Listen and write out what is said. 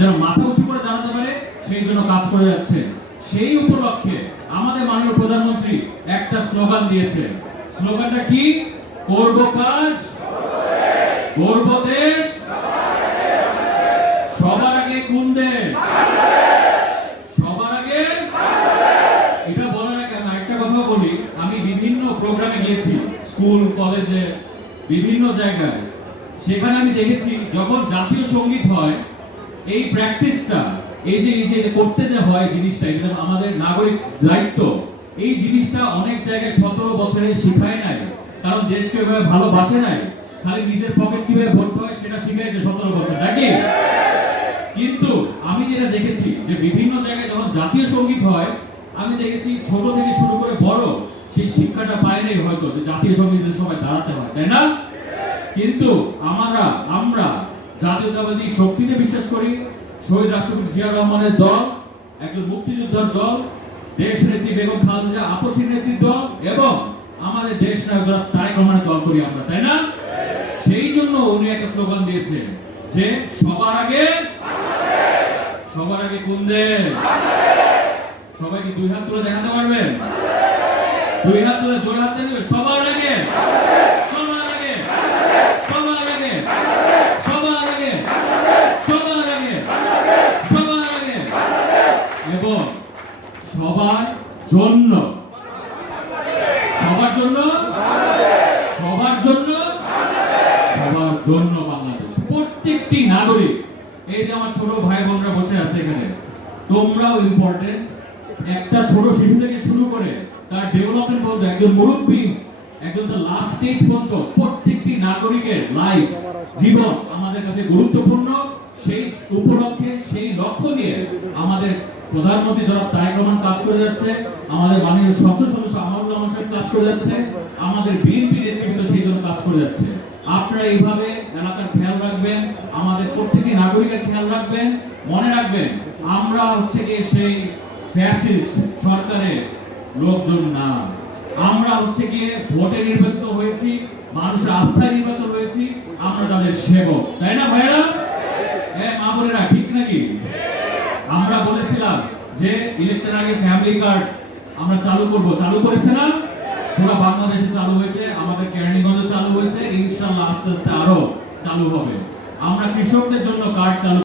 যেন মাথা উঁচু করে দাঁড়াতে পারে সেই জন্য কাজ করে যাচ্ছে। সেই উপলক্ষে আমাদের মাননীয় প্রধানমন্ত্রী একটা স্লোগান দিয়েছে। স্লোগানটা কি? করব কাজ, গর্ব দেশ, সবার আগে কোন দেশ? সবার আগে। এটা বলার আগে একটা কথা বলি, আমি বিভিন্ন প্রোগ্রামে গিয়েছি, স্কুল কলেজে বিভিন্ন জায়গায়। সেখানে আমি দেখেছি যখন জাতীয় সঙ্গীত হয়, এই প্র্যাকটিসটা এই যে করতে যে হয় জিনিসটা, এটা আমাদের নাগরিক দায়িত্ব। এই জিনিসটা অনেক জায়গায় 17 বছরে শিখায় নাই, কারণ দেশকে এভাবে ভালোবাসে নাই, খালি নিজের পকেট কিভাবে ভরতে হয় সেটা শিখাইছে 17 বছর, নাকি? কিন্তু আমি যেটা দেখেছি যে বিভিন্ন জায়গায় যখন জাতীয় সঙ্গীত হয়, আমি দেখেছি ছোট থেকে শুরু করে বড় সেই শিক্ষাটা পায় নাই হয়তো, যে জাতীয় সঙ্গীতের সময় দাঁড়াতে হয়, তাই না? কিন্তু আমরা জাতীয়তাবাদী শক্তিতে বিশ্বাস করি। শহীদ রাষ্ট্রপতি জিয়া রহমানের দল, একজন মুক্তিযোদ্ধার দল, দেশ নেত্রী বেগম খালেদা জিয়া আপসী নেত্রীর দল, এবং আমাদের দেশ নায়ক তারেক রহমানের দল করি আমরা, তাই না? সেই জন্য উনি একটা স্লোগান দিয়েছেন যে সবার আগে, সবার আগে কোন দেশ? সবাই কি দুই হাত তুলে দেখাতে পারবেন? দুই হাত তুলে জোরে হাত দেবেন। সবার আগে, সবার আগে, সবার আগে, সবার আগে, সবার আগে, সবার আগে, এবং সবার জন্য, সবার জন্য, সবার জন্য, সবার জন্য বাংলাদেশ। প্রত্যেকটি নাগরিক, এই যে আমার ছোট ভাই বোনরা বসে আছে এখানে, তোমরাও ইম্পর্টেন্ট। একটা ছোট শিশু থেকে শুরু করে তার ডেভেলপমেন্ট পর্যন্ত, একজন মুরব্বী, একজন তার লাস্ট স্টেজ পর্যন্ত, প্রত্যেকটি নাগরিকের লাইফ, জীবন আমাদের কাছে গুরুত্বপূর্ণ। সেই উপলক্ষে, সেই লক্ষ্য নিয়ে আমাদের প্রধানমন্ত্রী জনাব তারেক রহমান কাজ করে যাচ্ছে, আমাদের মাননীয় সংসদ সদস্য আমানুল্লাহ আমান সাহেব কাজ করে যাচ্ছে, আমাদের বিএনপি নেতৃত্ব সেই জন্য কাজ করে যাচ্ছে। আপনারা এইভাবে এলাকার খেয়াল রাখবেন, আমাদের প্রত্যেকটি নাগরিকের খেয়াল রাখবেন। মনে রাখবেন, আমরা হচ্ছে গিয়ে সেই ফ্যাসিস্ট সরকারের লোকজন না। আমরা হচ্ছে গিয়ে ভোটে নির্বাচিত হয়েছি, মানুষের আস্থায় নির্বাচন হয়েছি, আমরা তাদের সেবক, তাই না ভাইরা? হ্যাঁ মা বোনেরা, ঠিক নাকি? আমরা বলেছিলাম যে ইলেকশন আগে ফ্যামিলি কার্ড আমরা চালু করব, চালু করেছে না? পুরো বাংলাদেশে চালু হয়েছে, আমাদের কেরানীগঞ্জে চালু হয়েছে, ইনশাআল্লাহ আস্তে আস্তে আরো চালু হবে। আমরা কৃষকদের জন্য কার্ড চালু